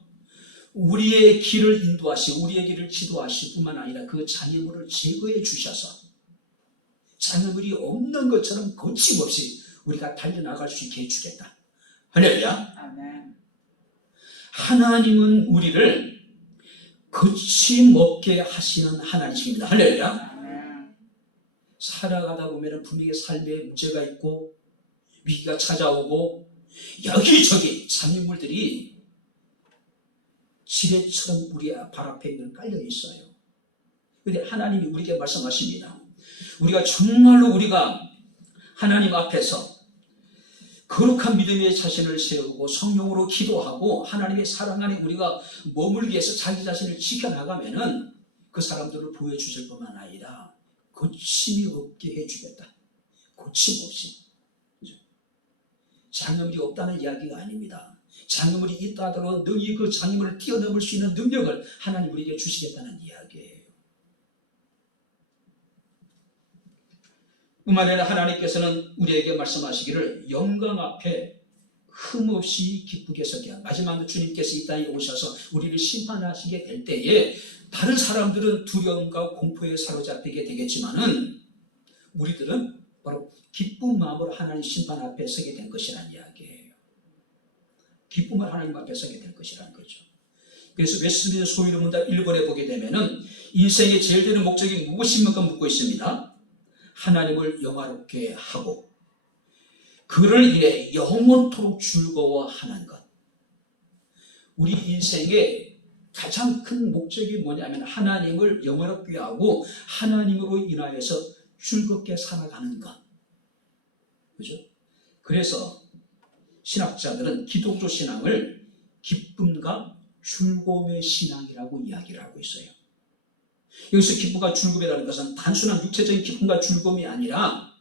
우리의 길을 인도하시고 우리의 길을 지도하실 뿐만 아니라 그 장애물을 제거해 주셔서 장애물이 없는 것처럼 거침없이 우리가 달려나갈 수 있게 해주겠다. 할렐루야. 아멘. 하나님은 우리를 거침없게 하시는 하나님이십니다. 할렐루야. 살아가다 보면 분명히 삶에 문제가 있고 위기가 찾아오고 여기저기 장애물들이 지뢰처럼 우리 발 앞에 깔려 있어요. 그런데 하나님이 우리에게 말씀하십니다. 우리가 정말로 우리가 하나님 앞에서 거룩한 믿음의 자신을 세우고 성령으로 기도하고 하나님의 사랑 안에 우리가 머물기 위해서 자기 자신을 지켜나가면은 그 사람들을 보여주실 뿐만 아니라 고침이 없게 해주겠다. 고침없이. 그죠? 장애물이 없다는 이야기가 아닙니다. 장애물이 있다 하더라도 능히 그 장애물을 뛰어넘을 수 있는 능력을 하나님 우리에게 주시겠다는 이야기예요. 뿐만 아니라 하나님께서는 우리에게 말씀하시기를 영광 앞에 흠없이 기쁘게 서게 하고 마지막으로 주님께서 이 땅에 오셔서 우리를 심판하시게 될 때에 다른 사람들은 두려움과 공포에 사로잡히게 되겠지만은 우리들은 바로 기쁜 마음으로 하나님 심판 앞에 서게 된 것이라는 이야기예요. 기쁨을 하나님 앞에 서게 될 것이라는 거죠. 그래서 웨스트민스터 소위를 문답 1번에 보게 되면은 인생의 제일 되는 목적이 무엇입니까? 묻고 있습니다. 하나님을 영화롭게 하고 그를 인해 영원토록 즐거워하는 것. 우리 인생의 가장 큰 목적이 뭐냐면 하나님을 영화롭게 하고 하나님으로 인하여서 즐겁게 살아가는 것. 그죠? 그래서 신학자들은 기독교 신앙을 기쁨과 즐거움의 신앙이라고 이야기를 하고 있어요. 여기서 기쁨과 즐거움이라는 것은 단순한 육체적인 기쁨과 즐거움이 아니라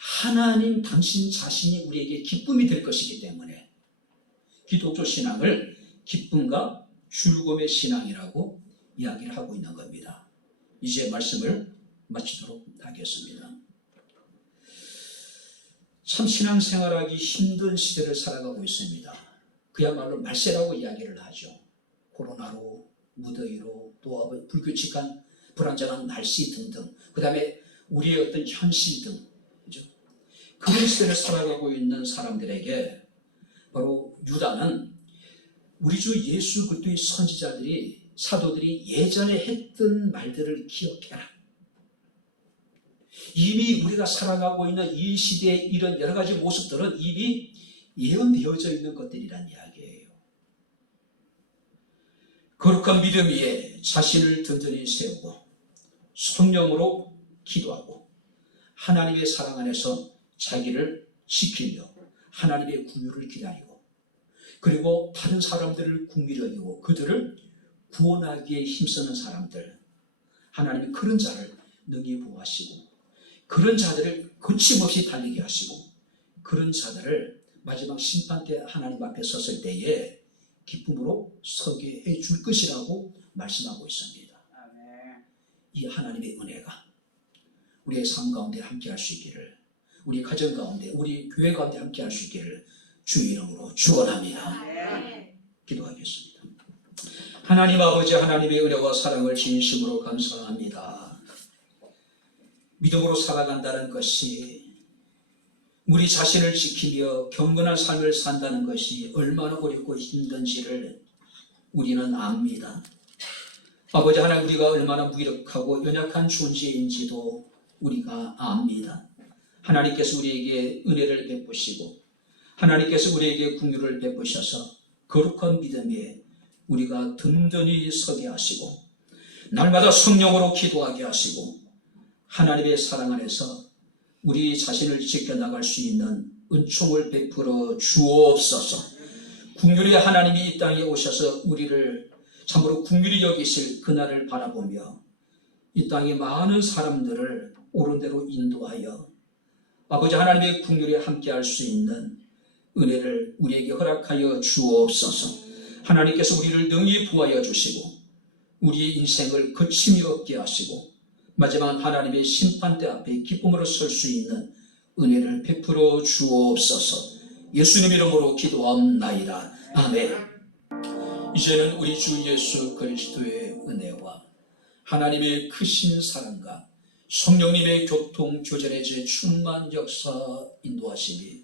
하나님 당신 자신이 우리에게 기쁨이 될 것이기 때문에 기독교 신앙을 기쁨과 즐거움의 신앙이라고 이야기를 하고 있는 겁니다. 이제 말씀을 마치도록 하겠습니다. 참 신앙생활하기 힘든 시대를 살아가고 있습니다. 그야말로 말세라고 이야기를 하죠. 코로나로, 무더위로, 또 불규칙한 불안정한 날씨 등등, 그 다음에 우리의 어떤 현실 등, 그죠? 그런 시대를 살아가고 있는 사람들에게 바로 유다는 우리 주 예수 그리스도의 선지자들이, 사도들이 예전에 했던 말들을 기억해라. 이미 우리가 살아가고 있는 이 시대의 이런 여러 가지 모습들은 이미 예언되어져 있는 것들이란 이야기예요. 거룩한 믿음 위에 자신을 든든히 세우고 성령으로 기도하고 하나님의 사랑 안에서 자기를 지키며 하나님의 긍휼을 기다리고 그리고 다른 사람들을 긍휼히 여기고 그들을 구원하기에 힘쓰는 사람들, 하나님이 그런 자를 능히 보호하시고 그런 자들을 거침없이 달리게 하시고 그런 자들을 마지막 심판 때 하나님 앞에 섰을 때에 기쁨으로 서게 해줄 것이라고 말씀하고 있습니다. 이 하나님의 은혜가 우리의 삶 가운데 함께 할 수 있기를, 우리 가정 가운데, 우리 교회 가운데 함께 할 수 있기를 주의 이름으로 축원합니다. 기도하겠습니다. 하나님 아버지, 하나님의 은혜와 사랑을 진심으로 감사합니다. 믿음으로 살아간다는 것이 우리 자신을 지키며 경건한 삶을 산다는 것이 얼마나 어렵고 힘든지를 우리는 압니다. 아버지 하나님, 우리가 얼마나 무기력하고 연약한 존재인지도 우리가 압니다. 하나님께서 우리에게 은혜를 베푸시고 하나님께서 우리에게 긍휼을 베푸셔서 거룩한 믿음에 우리가 든든히 서게 하시고 날마다 성령으로 기도하게 하시고 하나님의 사랑 안에서 우리 자신을 지켜나갈 수 있는 은총을 베풀어 주옵소서. 긍휼의 하나님이 이 땅에 오셔서 우리를 참으로 긍휼히 여기실 그날을 바라보며 이 땅의 많은 사람들을 옳은 대로 인도하여 아버지 하나님의 긍휼에 함께할 수 있는 은혜를 우리에게 허락하여 주옵소서. 하나님께서 우리를 능히 부하여 주시고 우리의 인생을 거침이 없게 하시고 마지막 하나님의 심판대 앞에 기쁨으로 설 수 있는 은혜를 베풀어 주옵소서. 예수님 이름으로 기도합나이다. 아멘. 이제는 우리 주 예수 그리스도의 은혜와 하나님의 크신 사랑과 성령님의 교통 교전의 충만 역사 인도하심이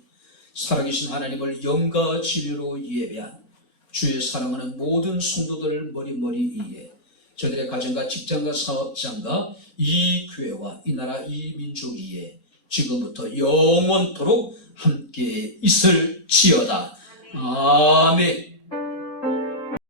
살아계신 하나님을 영과 진리로 예배한 주의 사랑하는 모든 성도들 머리머리 위에 저들의 가정과 직장과 사업장과 이 교회와 이 나라 이 민족 위에 지금부터 영원토록 함께 있을지어다. 아멘.